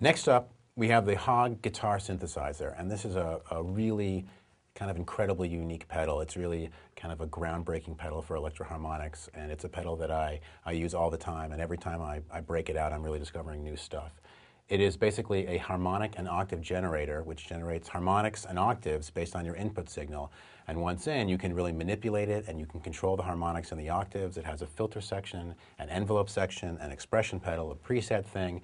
Next up, we have the Hog guitar synthesizer, and this is a really kind of incredibly unique pedal. It's really kind of a groundbreaking pedal for electro-harmonics, and it's a pedal that I use all the time, and every time I break it out, I'm really discovering new stuff. It is basically a harmonic and octave generator, which generates harmonics and octaves based on your input signal. And once in, you can really manipulate it, and you can control the harmonics and the octaves. It has a filter section, an envelope section, an expression pedal, a preset thing.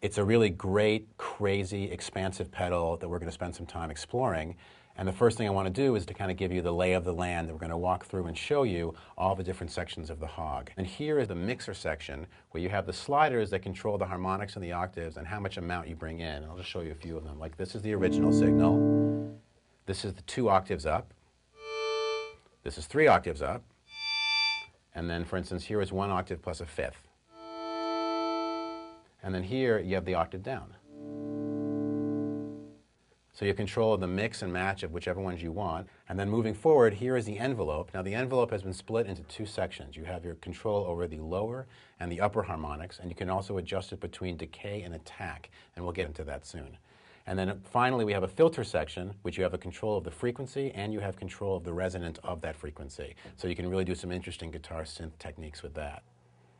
It's a really great, crazy, expansive pedal that we're going to spend some time exploring. And the first thing I want to do is to kind of give you the lay of the land that we're going to walk through and show you all the different sections of the Hog. And here is the mixer section where you have the sliders that control the harmonics and the octaves and how much amount you bring in. And I'll just show you a few of them. Like this is the original signal. This is the 2 octaves up. This is 3 octaves up. And then, for instance, here is 1 octave plus a 5th. And then here you have the octave down. So you have control of the mix and match of whichever ones you want. And then moving forward, here is the envelope. Now the envelope has been split into 2 sections. You have your control over the lower and the upper harmonics, and you can also adjust it between decay and attack, and we'll get into that soon. And then finally we have a filter section, which you have a control of the frequency and you have control of the resonant of that frequency. So you can really do some interesting guitar synth techniques with that.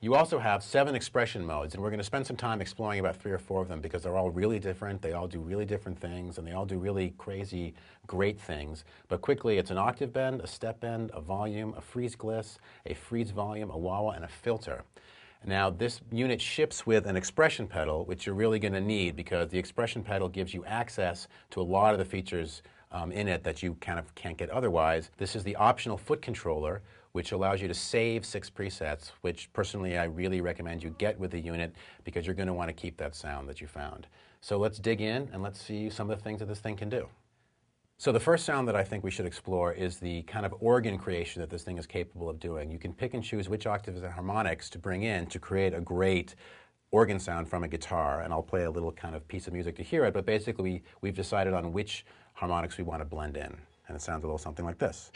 You also have 7 expression modes, and we're going to spend some time exploring about 3 or 4 of them because they're all really different, they all do really different things, and they all do really crazy, great things. But quickly, it's an octave bend, a step bend, a volume, a freeze gliss, a freeze volume, a wah-wah, and a filter. Now, this unit ships with an expression pedal, which you're really going to need because the expression pedal gives you access to a lot of the features in it that you kind of can't get otherwise. This is the optional foot controller, which allows you to save 6 presets, which personally I really recommend you get with the unit because you're going to want to keep that sound that you found. So let's dig in and let's see some of the things that this thing can do. So the first sound that I think we should explore is the kind of organ creation that this thing is capable of doing. You can pick and choose which octaves and harmonics to bring in to create a great organ sound from a guitar, and I'll play a little kind of piece of music to hear it, but basically we've decided on which harmonics we want to blend in, and it sounds a little something like this.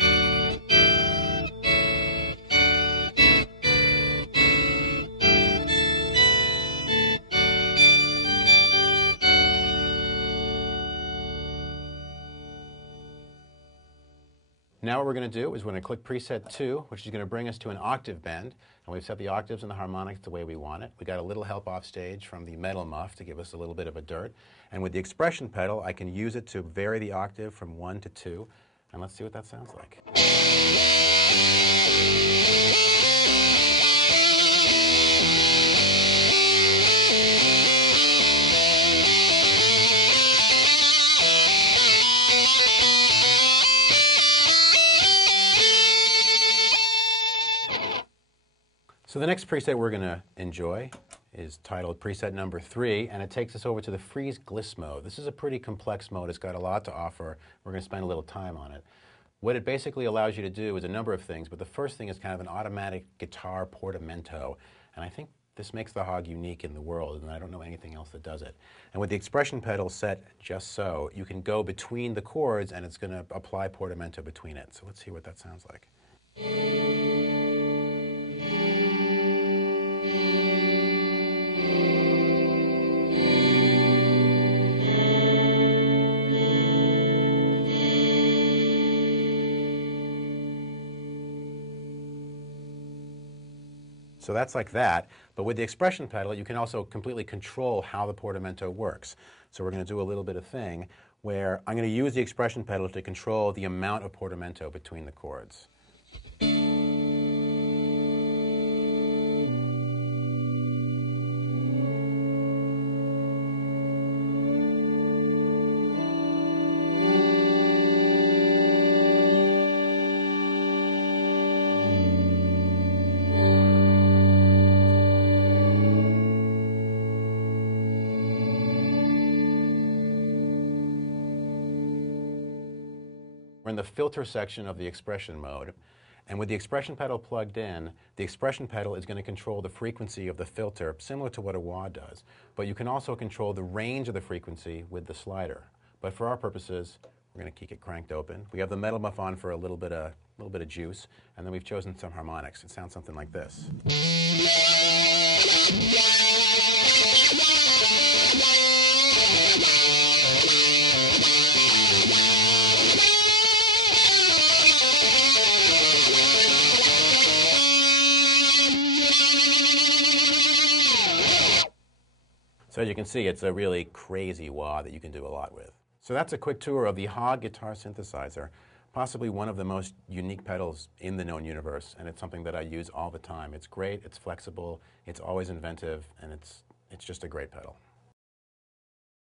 Now what we're going to do is we're going to click preset 2, which is going to bring us to an octave bend, and we've set the octaves and the harmonics the way we want it. We got a little help off stage from the metal muff to give us a little bit of a dirt, and with the expression pedal I can use it to vary the octave from 1 to 2, and let's see what that sounds like. So the next preset we're going to enjoy is titled preset number 3, and it takes us over to the freeze gliss mode. This is a pretty complex mode. It's got a lot to offer. We're going to spend a little time on it. What it basically allows you to do is a number of things, but the first thing is kind of an automatic guitar portamento, and I think this makes the Hog unique in the world, and I don't know anything else that does it. And with the expression pedal set just so, you can go between the chords and it's going to apply portamento between it. So let's see what that sounds like. So that's like that, but with the expression pedal you can also completely control how the portamento works. So we're going to do a little bit of thing where I'm going to use the expression pedal to control the amount of portamento between the chords. We're in the filter section of the expression mode, and with the expression pedal plugged in, the expression pedal is going to control the frequency of the filter, similar to what a wah does. But you can also control the range of the frequency with the slider. But for our purposes, we're going to keep it cranked open. We have the metal muff on for a little bit of juice, and then we've chosen some harmonics. It sounds something like this. So as you can see, it's a really crazy wah that you can do a lot with. So that's a quick tour of the Hog Guitar Synthesizer, possibly one of the most unique pedals in the known universe, and it's something that I use all the time. It's great, it's flexible, it's always inventive, and it's just a great pedal.